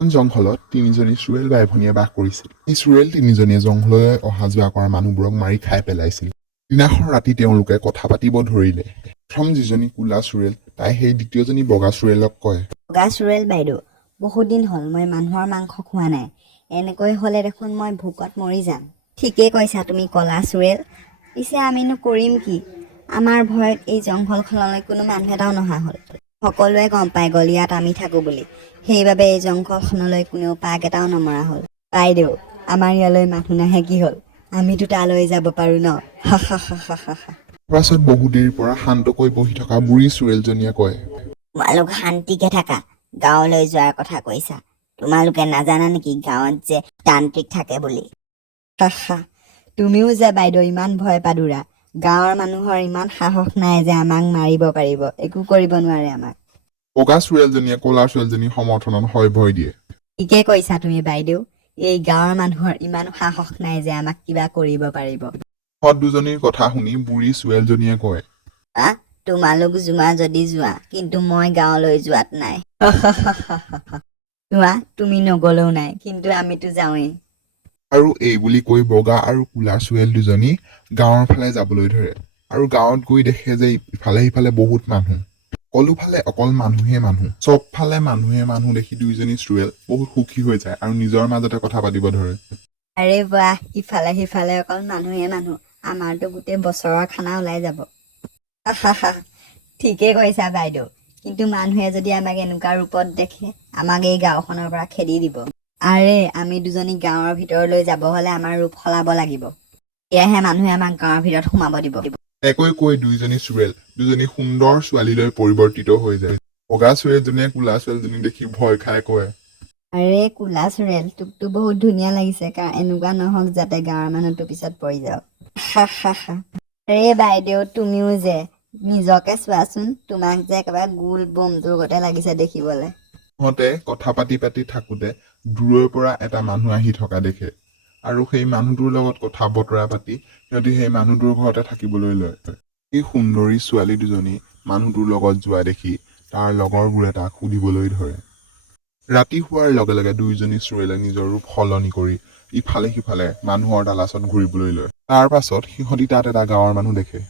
জংঘলত তিনিজনী চোৰেল বাই ভনীয়ে বাস কৰিছিল। এই চোৰেল তিনিজনীয়ে জংঘললৈ অহা যোৱা কৰা মানুহবোৰক মাৰি খাই পেলাইছিল। দিনাখন ৰাতি তেওঁলোকে কথা পাতিব ধৰিলে। প্ৰথম যিজনী কোলা চোৰেল তাই সেই দ্বিতীয়জনী বগা চোৰেলক কয়, বগা চোৰেল বাইদেউ, বহুত দিন হ'ল মই মানুহৰ মাংস খোৱা নাই। এনেকৈ হ'লে দেখোন মই ভোকত মৰি যাম। ঠিকেই কৈছা তুমি কলা চোৰেল। পিছে আমিনো কৰিম কি? আমাৰ ভয়ত এই জংঘলখনলৈ কোনো মানুহ এটাও নহা হ'ল। সকলোৱে গম পাই গ'ল ইয়াত আমি থাকোঁ বুলি। সেইবাবে এই জংঘলখনলৈ কোনেও পাক এটাও নমৰা হ'ল। বাইদেউ, আমাৰ ইয়ালৈ মানুহ নাহে কি হ'ল? আমিতো তালৈ যাব পাৰোঁ ন? হা হা হা হা হা হা। পাছত বহু দেৰিৰ পৰা শান্তকৈ বহি থকা বুঢ়ী চোৰেলজনীয়ে কয়, তোমালোক শান্তিকে থাকা। গাঁৱলৈ যোৱাৰ কথা কৈছা। তোমালোকে নাজানা নেকি গাঁৱত যে তান্ত্ৰিক থাকে বুলি? হা হা, তুমিও যে বাইদেউ ইমান ভয় পাদুৰা। গাঁৱৰ মানুহৰ ইমান সাহস নাই যে আমাক মাৰিব পাৰিব। একো কৰিব নোৱাৰে আমাক। বগা চোৰেলজনীয়ে ক'লা চোৰেলজনীৰ সমৰ্থনত হয় ভয় দিয়ে। ঠিকে কৈছা তুমি বাইদেউ। এই গাঁৱৰ মানুহৰ ইমান সাহস নাই যে আমাক কিবা কৰিব পাৰিব। সৎ দুজনীৰ কথা শুনি বুঢ়ী চোৰেলজনীয়ে কয়, তোমালোক যোৱা যদি যোৱা, কিন্তু মই গাঁৱলৈ যোৱাত নাই। চোৱা, তুমি নগলেও নাই, কিন্তু আমিতো যাওঁৱেই। আৰু এই বুলি কৈ বগা আৰু কোলা চোৰেল দুজনী গাঁৱৰ ফালে যাবলৈ ধৰে। আৰু গাঁৱত গৈ দেখে যে ইফালে সিফালে বহুত মানুহ। সকলোফালে অকল মানুহে মানুহ। চবফালে মানুহে মানুহ দেখি দুইজনী চোৰেল বহুত সুখী হৈ যায় আৰু নিজৰ মাজতে কথা পাতিব ধৰে। আৰে বাহ, ইফালে সিফালে অকল মানুহে মানুহ। আমাৰতো গোটেই বছৰৰ খানা ওলাই যাব। ঠিকেই কৈছা বাইদেউ। কিন্তু মানুহে যদি আমাক এনেকুৱা ৰূপত দেখে, আমাক এই গাঁওখনৰ পৰা খেদি দিব। আৰে আমি দুজনী গাঁৱৰ ভিতৰলৈ যাব হ'লে আমাৰ ৰূপ সলাব লাগিব। এয়াহে মানুহে আমাক গাঁৱৰ ভিতৰত সোমাব দিব। একোৱে কৈ দুইজনী চোৰেল দুজনী সুন্দৰ ছোৱালীলৈ পৰিৱৰ্তিত হৈ যায়। বগা চোৰেলজনীয়ে কোলা ছোৱালীজনীক দেখি ভয় খাই কয়, আৰে কোলা চোৰেল, তোকতো বহুত ধুনীয়া লাগিছে। কাৰণ এনেকুৱা নহওক যাতে গাঁৱৰ মানুহটো পিছত পৰি যাওক। আৰে বাইদেউ, তুমিও যে নিজকে চোৱাচোন। তোমাক যে একেবাৰে গোল বমটোৰ গতে লাগিছে দেখিবলৈ। সিহঁতে কথা পাতি পাতি থাকোতে দূৰৰ পৰা এটা মানুহ আহি থকা দেখে। আৰু সেই মানুহটোৰ লগত কথা বতৰা পাতি সিহঁতি সেই মানুহটোৰ ঘৰতে থাকিবলৈ লয়। এই সুন্দৰী ছোৱালী দুজনী মানুহটোৰ লগত যোৱা দেখি তাৰ লগৰবোৰে তাক সুধিবলৈ ধৰে। ৰাতি হোৱাৰ লগে লগে দুইজনী চোৰেলে নিজৰ ৰূপ সলনি কৰি ইফালে সিফালে মানুহৰ তালাচত ঘূৰিবলৈ লয়। তাৰ পাছত সিহঁতি তাত এটা গাঁৱৰ মানুহ দেখে।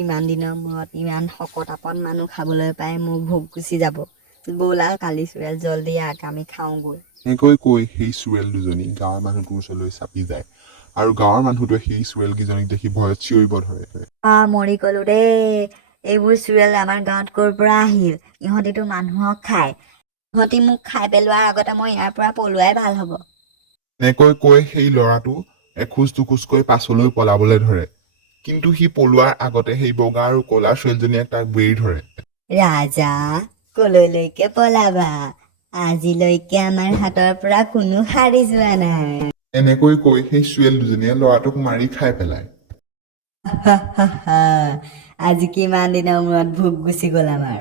ইমান দিনৰ মূৰত ইমান শকত আপত মানুহ খাবলৈ পাই মোৰ ভোক গুচি যাব। ব'লা কালি চোৰেল, জল্দি আগ, আমি খাওঁগৈ। এনেকৈ কৈ সেই চোৰেল দুজনী গাঁৱৰ মানুহটোৰ ওচৰলৈ চাপি যায়। আৰু গাঁৱৰ মানুহটোৱে সেই চোৰেল কেইজনীক দেখি ভয়ত চিঞৰিব ধৰে। মৰি গলো দেই। এইবোৰ চোৰেল আমাৰ গাঁৱত ক'ৰ পৰা আহিল? ইহঁতিতো মানুহক খায়। ইহঁতি মোক খাই পেলোৱাৰ আগতে মই ইয়াৰ পৰা পলোৱাই ভাল হ'ব। এনেকৈ কৈ সেই ল'ৰাটো এখোজ দুখোজকৈ পাছলৈ পলাবলৈ ধৰে। কিন্তু সি পলোৱাৰ আগতে সেই বগা আৰু ক'লা চোৰেলজনীয়ে তাক বেৰি ধৰে। ৰাজা, কলৈলৈকে পলাবা? আজিলৈকে আমাৰ হাতৰ পৰা কোনো সাৰি যোৱা নাই। এনেকৈ কৈ সেই চোৰেল দুজনীয়ে ল'ৰাটোক মাৰি খাই পেলায়। আজি কিমান দিনৰ মূৰত ভোক গুচি গ'ল আমাৰ।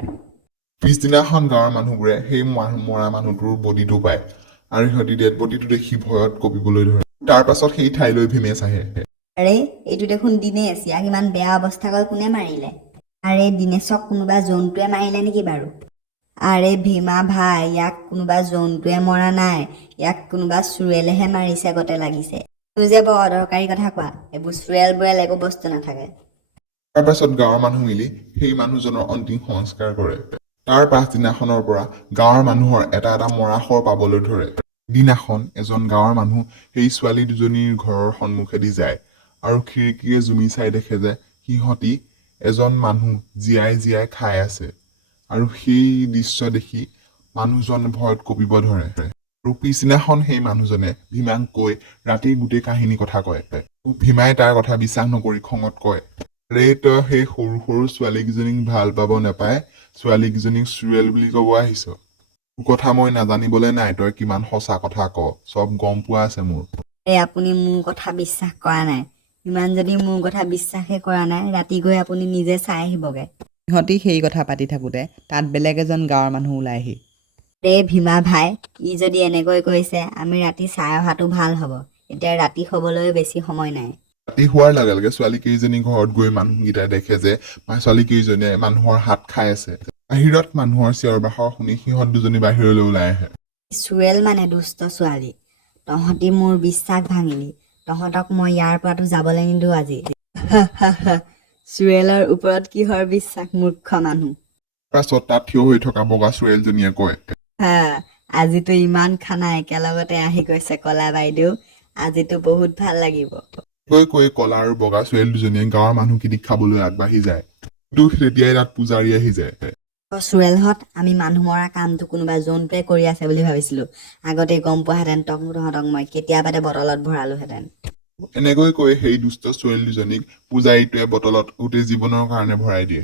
পিছদিনাখন গাঁৱৰ মানুহবোৰে সেই মৰা মানুহটোৰ বডিটো পায় আৰু সিহঁতি ডেড বডিটো দেখি ভয়ত কঁপিবলৈ ধৰে। তাৰ পাছত সেই ঠাইলৈ ভীমেশ আহে। আৰে, এইটো দেখোন দিনেশ। ইয়াক ইমান বেয়া অৱস্থা কৰি কোনে মাৰিলে? আৰে, দিনেশক কোনোবা জন্তুৱে মাৰিলে নেকি বাৰু? আৰে ভীমা ভাই, ইয়াক কোনোবা জন্তুৱে মৰা নাই। ইয়াক কোনোবা চোৰেলেহে মাৰিছে গতে লাগিছে। তোৰ যে বৰ অদৰকাৰী কথা কোৱা। এইবোৰ চোৰেল বোৰেল একো বস্তু নাথাকে। তাৰ পাছত গাঁৱৰ মানুহ মিলি সেই মানুহজনৰ অন্তিম সংস্কাৰ কৰে। তাৰ পাছদিনাখনৰ পৰা গাঁৱৰ মানুহৰ এটা এটা মৰাশৰ পাবলৈ ধৰে। দিনাখন এজন গাঁৱৰ মানুহ সেই ছোৱালী দুজনীৰ ঘৰৰ সন্মুখেদি যায় আৰু খিৰিকীৰে জুমি চাই দেখে যে সিহঁতি এজন মানুহ জীয়াই জীয়াই খাই আছে। আৰু সেই দৃশ্য দেখি মানুহজন ভয়ত কঁপিব ধৰে। আৰু পিছদিনাখন সেই মানুহজনে ভীমাক কৈ ৰাতিৰ গোটেই কাহিনী কথা কয়। ভীমাই তাৰ কথা বিশ্বাস নকৰি খঙত কয়, ৰে তই সেই সৰু সৰু ছোৱালীকেইজনীক ভাল পাব নাপায় ছোৱালীকেইজনীক চোৰেল বুলি কব আহিছ? কথা মই নাজানিবলৈ নাই, তই কিমান সঁচা কথা ক, চব গম পোৱা আছে মোৰ। আপুনি মোৰ কথা বিশ্বাস কৰা নাই? ইমান যদি মোৰ কথা বিশ্বাসে কৰা নাই, ৰাতি গৈ আপুনি নিজে চাই আহিবগে। সিহঁতি সেই কথা পাতি থাকোতে তাত বেলেগ এজন গাঁৱৰ মানুহ ওলাই আহি, ভীমা ভাই, ই যদি এনেকৈ কৈছে, আমি ৰাতি চাই অহাটো ভাল হ'ব। এতিয়া ৰাতি হ'বলৈ বেছি সময় নাই। ৰাতি হোৱাৰ লগে লগে ছোৱালী কেইজনী ঘৰত গৈ মানুহকেইটাই দেখে যে ছোৱালী কেইজনীয়ে মানুহৰ হাত খাই আছে। বাহিৰত মানুহৰ চিঞৰ বাখৰ শুনি সিহঁত দুজনী বাহিৰলৈ ওলাই আহে। চুৰেল মানে দুষ্ট ছোৱালী। তহঁতি মোৰ বিশ্বাস ভাঙিলি। তহঁতক মই ইয়াৰ পৰাতো যাবলৈ নিদিওঁ আজি। চুৰেলৰ ওপৰত কিহৰ বিশ্বাস, মূৰ্খ মানুহ। পাছত তাত থিয় হৈ থকা বগা চোৰেলজনীয়ে কয়, আজিতো ইমান খানা একেলগতে আহি গৈছে কলা বাইদেউ, আজিতো বহুত ভাল লাগিব। কৈ কলা আৰু বগা চোৰেল দুজনীয়ে গাঁৱৰ মানুহখিনিক খাবলৈ আগবাঢ়ি যায়। কিন্তু তেতিয়াই তাত পূজাৰী আহি যায়। চুৰেলহঁত, আমি মানুহ মৰা কামটো কোনোবা জন্তুৱে কৰি আছে বুলি ভাবিছিলো। আগতে গম পোৱাহেঁতেন তহঁতক মই কেতিয়াবাতে বটলত ভৰালোহেঁতেন। এনেকৈ কৈ সেই দুষ্ট চোৰেল দুজনীক পূজাৰীটোৱে বটলত গোটেই জীৱনৰ কাৰণে ভৰাই দিয়ে।